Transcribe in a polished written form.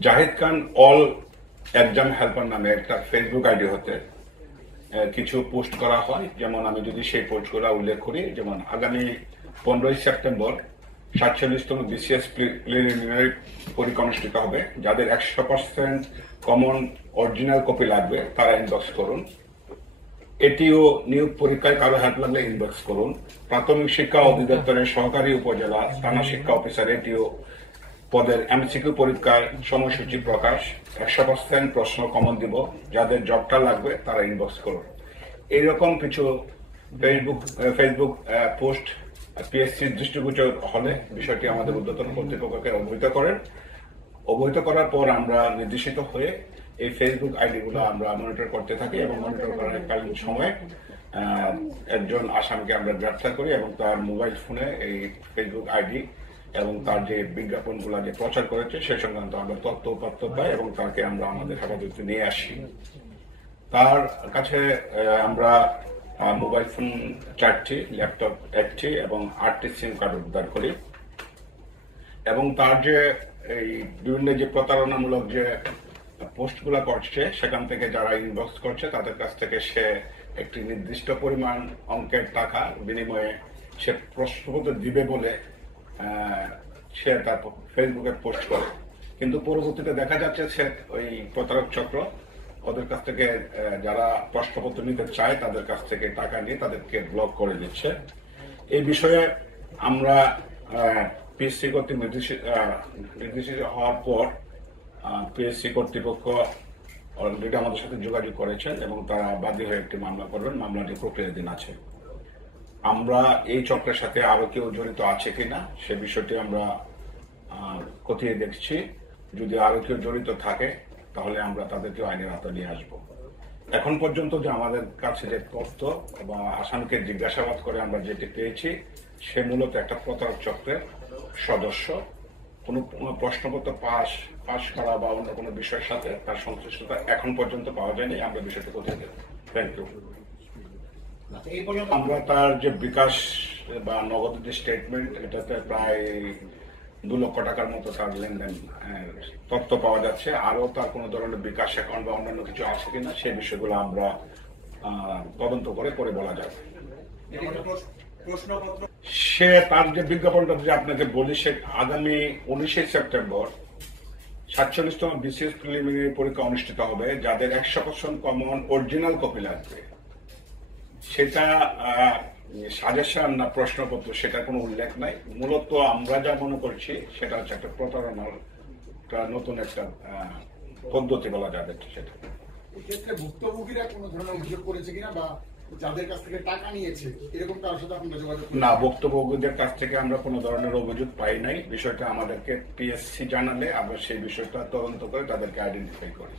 জাহিদ খান all exam helper নামে একটা Facebook ID হতে কিছু পোস্ট করা হয়। যেমন আমি যদি সেই পোস্টগুলো উল্লেখ করি, যেমন আগামী 15ই সেপ্টেম্বর 47তম বিসিএস প্রিলিমিনারি পরীক্ষা অনুষ্ঠিত হবে। যাদের 100% কমন অরিজিনাল কপি লাগবে তারা ইনবক্স করুন। এটিও নিয়োগ পরীক্ষায় কারো হেল্প লাগলে ইনবক্স করুন। প্রাথমিক শিক্ষা অধিদপ্তরের সহকারী উপজেলা থানা শিক্ষা অফিসার এটিও পদের এমসিকিউ পরীক্ষার সময়সূচি প্রকাশ। 100% প্রশ্ন কমন দিব। যাদের জবটা লাগবে তারা ইনবক্স করুন। এইরকম কিছু ফেসবুক পোস্ট পিএসসি দৃষ্টিগোচর হলে বিষয়টি আমাদের ঊর্ধ্বতন কর্তৃপক্ষকে অবহিত করেন। অবহিত করার পর আমরা নির্দেশিত হয়ে এই ফেসবুক আইডি গুলো আমরা মনিটর করতে থাকি এবং মনিটর করাকালীন সময়ে একজন আসামিকে আমরা গ্রেফতার করি এবং তার মোবাইল ফোনে এই ফেসবুক আইডি এবং তার যে বিজ্ঞাপনগুলো যে প্রচার করেছে সে সংক্রান্ত আমরা তথ্য পাই এবং তাকে আমরা আমাদের হেফাজতে নিয়ে আসি। তার কাছে আমরা মোবাইল ফোন 4টি, ল্যাপটপ 1টি এবং 8টি সিম কার্ড উদ্ধার করি এবং তার যে এই বিভিন্ন যে প্রতারণামূলক যে পোস্টগুলো করছে সেখান থেকে যারা ইনবক্স করছে তাদের কাছ থেকে সে একটি নির্দিষ্ট পরিমাণ অঙ্কের টাকা বিনিময়ে সে প্রশ্নপত্র দিবে বলে সে তার ফেসবুকে পোস্ট করে। কিন্তু পরবর্তীতে দেখা যাচ্ছে সে ওই প্রতারক চক্র ওদের কাছ থেকে যারা প্রশ্নপত্র নিতে চায় তাদের কাছ থেকে টাকা নিয়ে তাদেরকে ব্লক করে দিচ্ছে। এই বিষয়ে আমরা পিএসসি কর্তৃক নির্দেশিত হওয়ার পর পিএসসি কর্তৃপক্ষ অলরেডি আমাদের সাথে যোগাযোগ করেছেন এবং তারা বাদী হয়ে একটি মামলা করবেন। মামলাটি প্রক্রিয়াধীন আছে। আমরা এই চক্রের সাথে আরো কেউ জড়িত আছে কিনা সে বিষয়টি আমরা খতিয়ে দেখছি। যদি আরো কেউ জড়িত থাকে তাহলে আমরা তাদেরকে আইনের আওতায় নিয়ে আসবো। এখন পর্যন্ত যে আমাদের কাছে যে তথ্য বা আসামিকে জিজ্ঞাসাবাদ করে আমরা যেটি পেয়েছি সে মূলত একটা প্রতারক চক্রের সদস্য। কোনো প্রশ্নপত্র পাশ করা বা অন্য কোনো বিষয়ের সাথে তার সংশ্লিষ্টতা এখন পর্যন্ত পাওয়া যায়নি। আমরা বিষয়টি খতিয়ে দেখব। Thank you. আমরা তার যে বিকাশ বা নগদ যে স্টেটমেন্ট এটাতে প্রায় 2 লক্ষ টাকার মতো তার লেনদেন তথ্য পাওয়া যাচ্ছে। আরো তার কোনো ধরনের বিকাশ অ্যাকাউন্ট বা অন্যান্য কিছু আছে কিনা সেই বিষয়গুলো আমরা তদন্ত করে বলা যাবে। সে তার যে বিজ্ঞাপনটা যে আপনাকে বলি, সে আগামী 19 সেপ্টেম্বর 47তম বিসিএস প্রিলিমিনারি পরীক্ষা অনুষ্ঠিত হবে। যাদের 100% কমন অরিজিনাল কপি লাগবে, সেটা সাজেশন না প্রশ্নপত্র সেটা কোনো উল্লেখ নাই। মূলত আমরা যা মনে করছি সেটা হচ্ছে একটা প্রতারণার নতুন একটা পদ্ধতি বলা যাবে। সেটা এক্ষেত্রে ভুক্তভোগীরা কোনো ধরনের অভিযোগ করেছে কিনা বা যাদের কাছ থেকে টাকা নিয়েছে এরকম কারোর সাথে আপনারা যোগাযোগ না, ভুক্তভোগীদের কাছ থেকে আমরা কোনো ধরনের অভিযোগ পাই নাই। বিষয়টা আমাদেরকে পিএসসি জানালে আমরা সেই বিষয়টা তদন্ত করে তাদেরকে আইডেন্টিফাই করি।